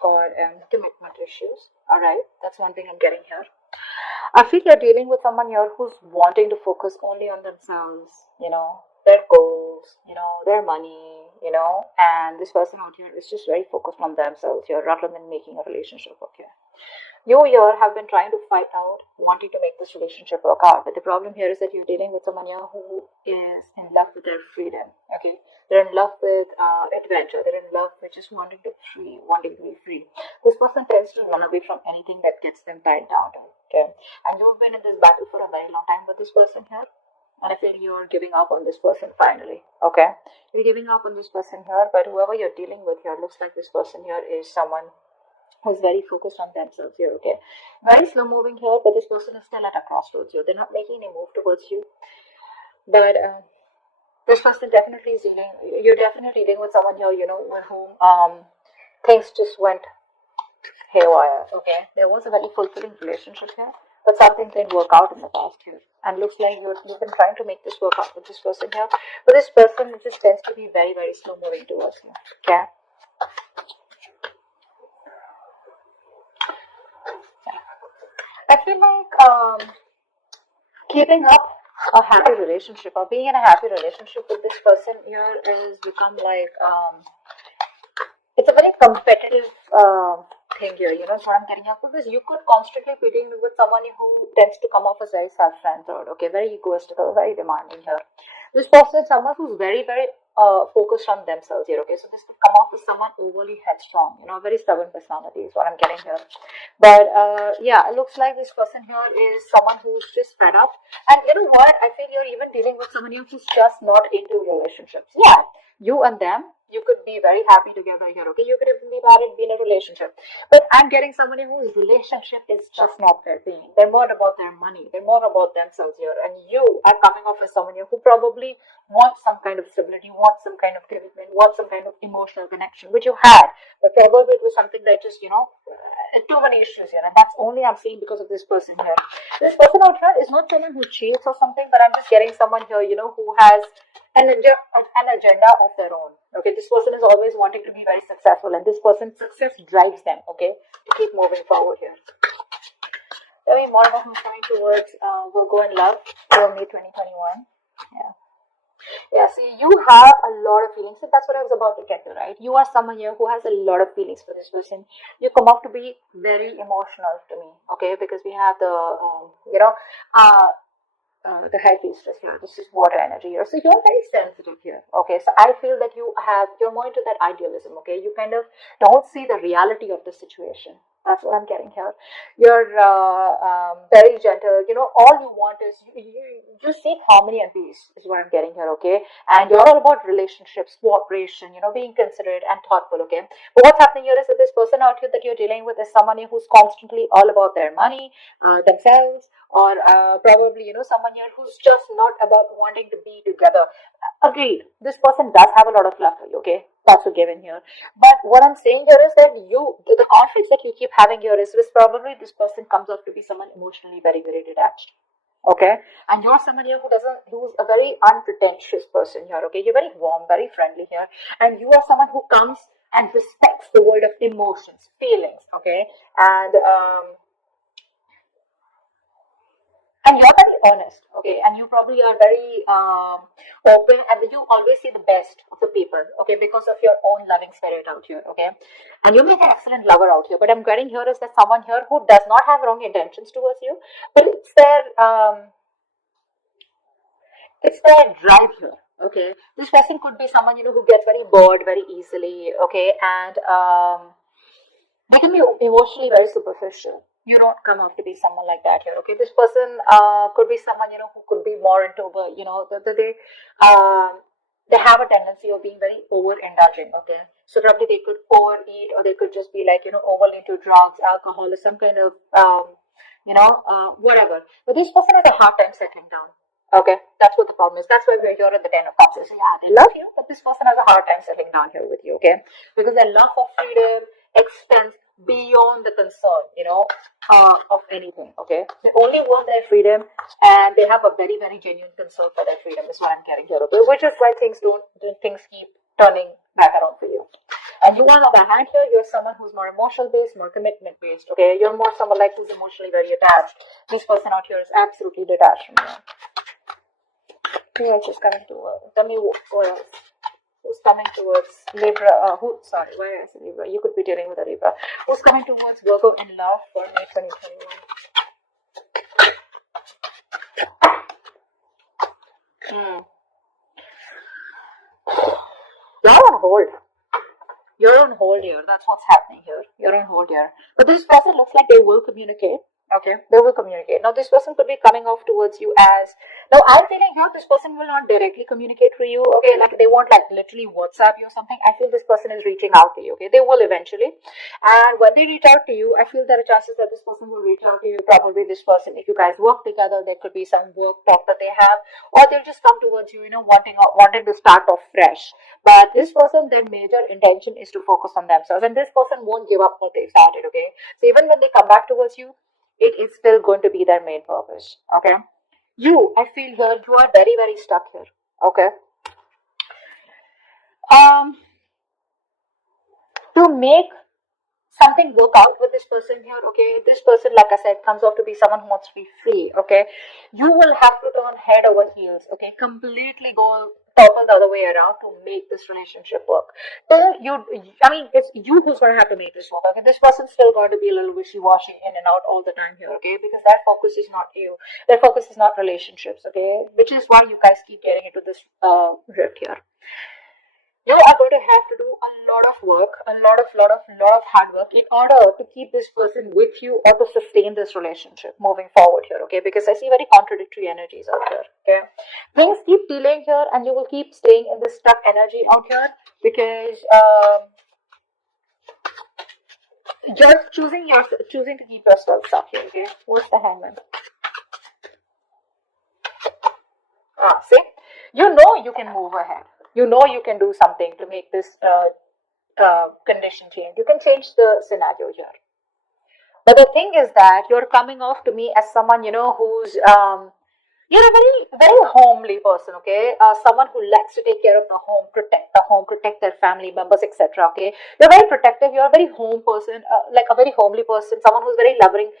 got commitment issues. All right, that's one thing I'm getting here. I feel you're dealing with someone here who's wanting to focus only on themselves, their goals, their money, and this person out here is just very focused on themselves here rather than making a relationship work here. You here have been trying to fight out, wanting to make this relationship work out. But the problem here is that you're dealing with someone here who is in love with their freedom. Okay, they're in love with adventure. They're in love with just wanting to be free. This person tends to run away from anything that gets them tied down. Okay, and you've been in this battle for a very long time with this person here. And I feel you're giving up on this person finally. Okay, you're giving up on this person here, but whoever you're dealing with here looks like this person here is someone who's very focused on themselves here, okay? Very slow moving here, but this person is still at a crossroads here. They're not making any move towards you. But this person definitely is dealing, you're definitely dealing with someone here, with whom things just went haywire, okay? There was a very fulfilling relationship here, but something didn't work out in the past here. And looks like you've been trying to make this work out with this person here. But this person just tends to be very, very slow moving towards you, okay? I feel like keeping up a happy relationship or being in a happy relationship with this person here is become like it's a very competitive thing here, so what I'm getting at because you could constantly be dealing with someone who tends to come off as very self-centered, okay, very egoistical, very demanding here. This person is someone who's very, very focused on themselves here, okay, so this could come off as someone overly headstrong, very stubborn personality is what I'm getting here. But yeah, it looks like this person here is someone who's just fed up. And you know what? I feel you're even dealing with someone who's just not into relationships. Yeah, you and them, you could be very happy together here, okay? You could even be married, be in a relationship. But I'm getting somebody whose relationship is just not their thing. They're more about their money. They're more about themselves here. And you are coming off as someone here who probably wants some kind of stability, wants some kind of commitment, wants some kind of emotional connection, which you had. But probably it was something that just, too many issues here. And that's only I'm seeing because of this person here. This person out here is not someone who cheats or something, but I'm just getting someone here, who has an agenda of their own. Okay, this person is always wanting to be very successful, and this person's success drives them. Okay, to keep moving forward here. Tell me more about who's coming towards Virgo and love for May 2021. Yeah. Yeah, see, you have a lot of feelings, and that's what I was about to get to, right? You are someone here who has a lot of feelings for this person. You come off to be very emotional to me, okay? Because we have the high priestess here. This is water energy here. So you're very sensitive here. Okay. So I feel that you're more into that idealism. Okay. You kind of don't see the reality of the situation. That's what I'm getting here. You're very gentle. All you want is you seek harmony and peace is what I'm getting here. Okay. And you're all about relationships, cooperation, being considerate and thoughtful. Okay. But what's happening here is that this person out here that you're dealing with is someone who's constantly all about their money, themselves, or probably someone here who's just not about wanting to be together. Agreed, this person does have a lot of love for you, okay, that's a given here. But what I'm saying here is that the conflicts that you keep having here is probably this person comes out to be someone emotionally very, very detached. Okay, and you're someone here who's a very unpretentious person here. Okay, you're very warm, very friendly here, and you are someone who comes and respects the world of emotions, feelings. Okay, and you're very honest, okay, and you probably are very open, and you always see the best of the people, okay, because of your own loving spirit out here, okay, and you make an excellent lover out here. But I'm getting here is that someone here who does not have wrong intentions towards you, but it's their drive here. Okay, this person could be someone who gets very bored very easily, okay, and they can be emotionally very superficial. You don't come out to be someone like that here. Okay, this person could be someone who could be more into they have a tendency of being very overindulging. Okay, so probably they could overeat, or they could just be like overly into drugs, alcohol, or some kind of whatever. But this person has a hard time settling down. Okay, that's what the problem is. That's why we're here at the Ten of Cups. So yeah, they love you, but this person has a hard time settling down here with you. Okay, because their love for freedom extends beyond the concern, of anything. Okay, they only want their freedom, and they have a very, very genuine concern for their freedom. Is what I'm getting here. Okay, which is why things keep turning back around for you. And you, on the other hand, here, you're someone who's more emotional based, more commitment based. Okay, you're more someone like who's emotionally very attached. This person out here is absolutely detached from you. Who else is coming towards? Tell me what else. Who's coming towards Libra? Why is it Libra? You could be dealing with a Libra. Who's coming towards Virgo in love for May 2021? You're on hold. You're on hold here. That's what's happening here. You're on hold here. But this person looks like they will communicate. Okay, they will communicate. Now, this person could be coming off towards you as. Now, I'm feeling here this person will not directly communicate to you. Okay, like they won't like literally WhatsApp you or something. I feel this person is reaching out to you. Okay, they will eventually. And when they reach out to you, I feel there are chances that this person will reach out to you. Probably this person, if you guys work together, there could be some work talk that they have, or they'll just come towards you, wanting to start off fresh. But this person, their major intention is to focus on themselves, and this person won't give up what they've started. Okay, so even when they come back towards you, it is still going to be their main purpose. Okay, I feel here, you are very, very stuck here. Okay, to make something work out with this person here. Okay, this person, like I said, comes off to be someone who wants to be free. Okay, you will have to turn head over heels. Okay, completely go topple the other way around to make this relationship work. So it's you who's going to have to make this work. Okay, this person's still going to be a little wishy-washy in and out all the time here. Okay, because their focus is not you, their focus is not relationships. Okay, which is why you guys keep getting into this drift here. You are going to have to do a lot of work, a lot of hard work in order to keep this person with you or to sustain this relationship moving forward here, okay? Because I see very contradictory energies out here, okay? Things keep delaying here and you will keep staying in this stuck energy out here because you're choosing to keep yourself stuck here, okay? What's the Hangman? See? You can move ahead. You can do something to make this condition change. You can change the scenario here. But the thing is that you're coming off to me as someone, who's you're a very, very homely person, okay? Someone who likes to take care of the home, protect their family members, etc. Okay, you're very protective. You're a very home person, like a very homely person. Someone who's very loving.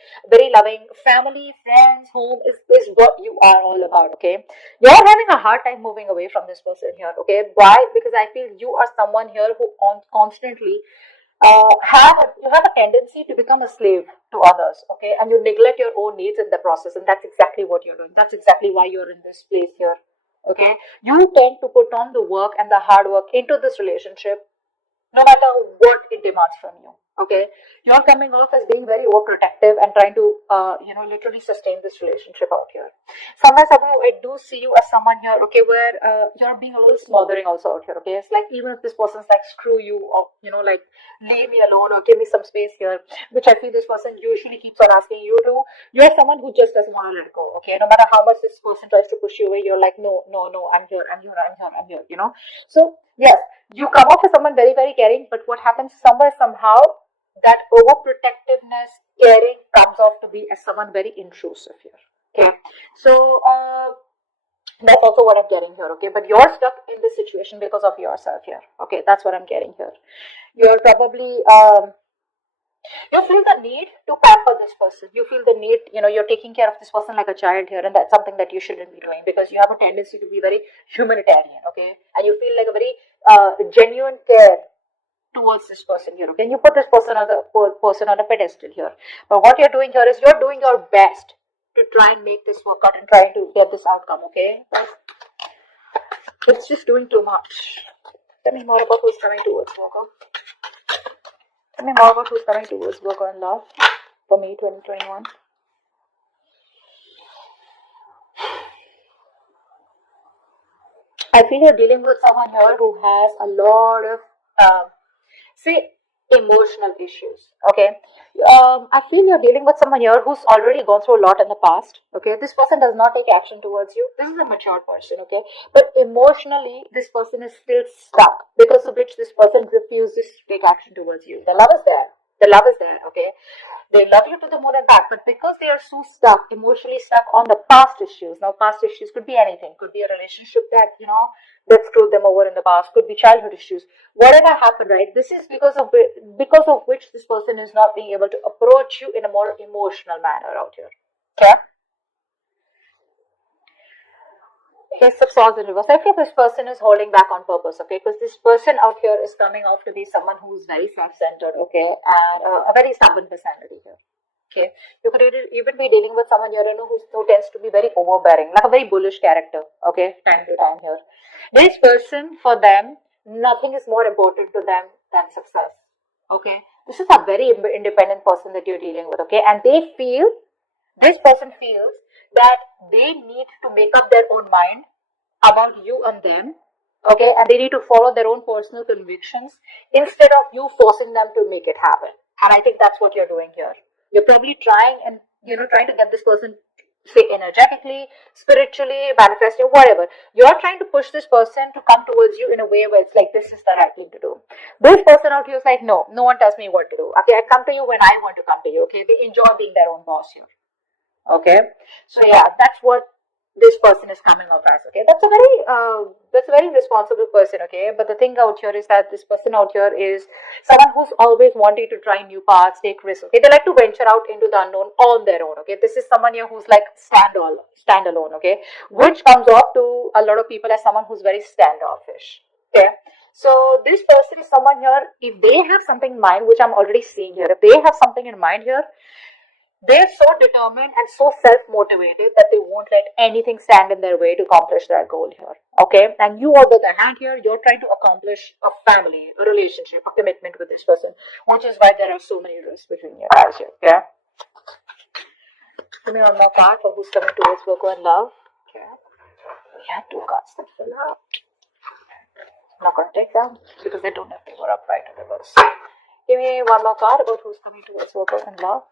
Family, friends, home is what you are all about. Okay, you're having a hard time moving away from this person here. Okay, why? Because I feel you are someone here who constantly you have a tendency to become a slave to others, okay, and you neglect your own needs in the process, and that's exactly what you're doing. That's exactly why you're in this place here, okay. You tend to put on the work and the hard work into this relationship no matter what it demands from you, okay. You're coming off as being very overprotective and trying to literally sustain this relationship out here. Somewhere somehow I do see you as someone here, okay, where you're being a little smothering also out here, okay. It's like even if this person's like screw you, or like leave me alone or give me some space here, which I feel this person usually keeps on asking you to, you're someone who just doesn't want to let go, okay. No matter how much this person tries to push you away, you're like, no, I'm here. So yes, you come off as someone very, very caring, but what happens somehow, that overprotectiveness, caring comes off to be as someone very intrusive here. Okay, so that's also what I'm getting here. Okay, but you're stuck in this situation because of yourself here. Okay, that's what I'm getting here. You're probably you feel the need to pamper this person. You feel the need, you're taking care of this person like a child here, and that's something that you shouldn't be doing because you have a tendency to be very humanitarian, okay? And you feel like a very genuine care towards this person here, okay? And you put this person as a person on a pedestal here. But what you're doing here is you're doing your best to try and make this work out and trying to get this outcome, okay? But it's just doing too much. Tell me more about who's coming towards Virgo. Tell me more about who's coming towards Virgo in love for May 2021. I feel you're dealing with someone here who has a lot of, emotional issues, okay? I feel you're dealing with someone here who's already gone through a lot in the past, okay? This person does not take action towards you. This is a mature person, okay? But emotionally, this person is still stuck, because of which this person refuses to take action towards you. The love is there, The love is there, okay? They love you to the moon and back, but because they are so stuck, emotionally stuck on the past issues. Now, past issues could be anything. Could be a relationship that, that screwed them over in the past. Could be childhood issues. Whatever happened, right? This is because of which this person is not being able to approach you in a more emotional manner out here. Okay? Ace of Swords in reverse. I feel this person is holding back on purpose, okay? Because this person out here is coming off to be someone who's very self-centered, okay? And a very stubborn personality here. Okay, you could even be dealing with someone here, who tends to be very overbearing, like a very bullish character. Okay, time to time here. This person, for them, nothing is more important to them than success. Okay, this is a very independent person that you're dealing with. Okay, and this person feels that they need to make up their own mind about you and them. Okay, and they need to follow their own personal convictions instead of you forcing them to make it happen. And I think that's what you're doing here. You're probably trying to get this person, say, energetically, spiritually, manifesting, whatever. You're trying to push this person to come towards you in a way where it's like, this is the right thing to do. This person out here is like, no one tells me what to do. Okay, I come to you when I want to come to you. Okay, they enjoy being their own boss here. Okay, so yeah, that's what this person is coming off as. Okay, that's a very responsible person. Okay, but the thing out here is that this person out here is someone who's always wanting to try new paths, take risks. Okay, they like to venture out into the unknown on their own. Okay, this is someone here who's like standalone. Okay, which comes off to a lot of people as someone who's very standoffish. Okay, so this person is someone here, if they have something in mind, which I'm already seeing here, if they have something in mind here, they're so determined and so self-motivated that they won't let anything stand in their way to accomplish their goal here. Okay? And you, on the other hand here, you're trying to accomplish a family, a relationship, a commitment with this person, which is why there are so many risks between you guys here. Yeah? Give me one more card for who's coming towards Virgo and love. Okay. We have two cards that fill out. I'm not going to take them because they don't have paper upright in reverse. Give me one more card about who's coming towards Virgo and love.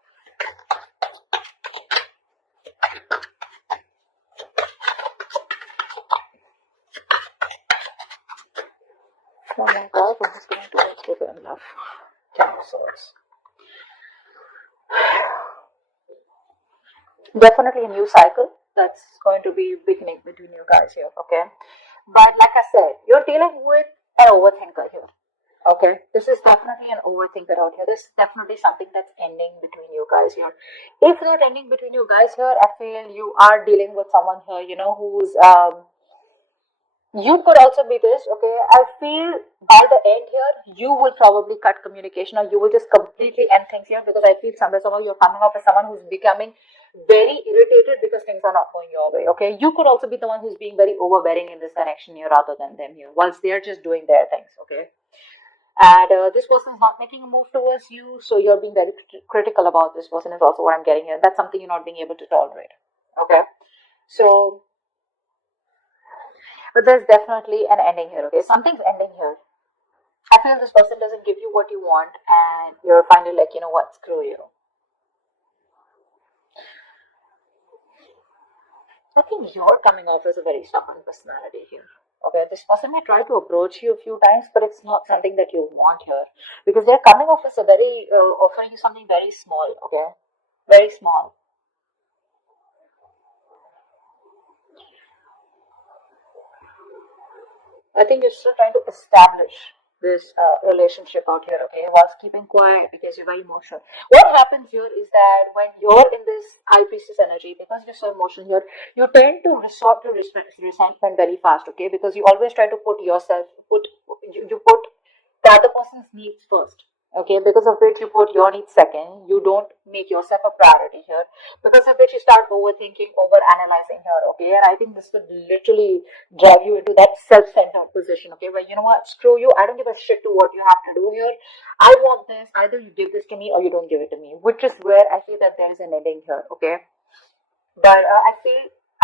Oh my God, who's going towards Virgo and love? Ten of Swords. Definitely a new cycle that's going to be beginning between you guys here, okay? But like I said, you're dealing with an overthinker here, okay? This is definitely an overthinker out here. This is definitely something that's ending between you guys here. If not ending between you guys here, I feel you are dealing with someone here, who's you could also be this, okay? I feel by the end here, you will probably cut communication or you will just completely end things here because I feel somehow you're coming off as someone who's becoming very irritated because things are not going your way, okay? You could also be the one who's being very overbearing in this connection here rather than them here, whilst they're just doing their things, okay? And this person is not making a move towards you, so you're being very critical about this person is also what I'm getting here. That's something you're not being able to tolerate, okay? So, but there's definitely an ending here, okay? Something's ending here. I feel this person doesn't give you what you want and you're finally like, you know what, screw you. I think you're coming off as a very stubborn personality here. Okay, this person may try to approach you a few times, but it's not something that you want here. Because they're coming off as a very, offering you something very small, okay? Very small. I think you're still trying to establish this relationship out here, okay, whilst keeping quiet because you're very emotional. What happens here is that when you're in this high priestess energy, because you're so emotional here, you tend to resort to resentment very fast, okay, because you always try to put you put the other person's needs first. Okay, because of which you put your needs second, you don't make yourself a priority here. Because of which you start overthinking, over analyzing here. Okay, and I think this could literally drag you into that self-centered position. Okay, where you know what, screw you, I don't give a shit to what you have to do here. I want this, either you give this to me or you don't give it to me, which is where I feel that there is an ending here. Okay, but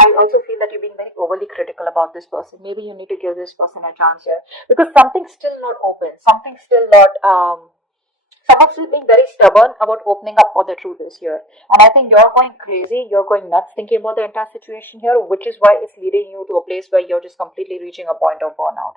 I also feel that you're being very overly critical about this person. Maybe you need to give this person a chance here because something's still not open. Something's still not someone's still being very stubborn about opening up what the truth is here. And I think you're going crazy, you're going nuts thinking about the entire situation here, which is why it's leading you to a place where you're just completely reaching a point of burnout.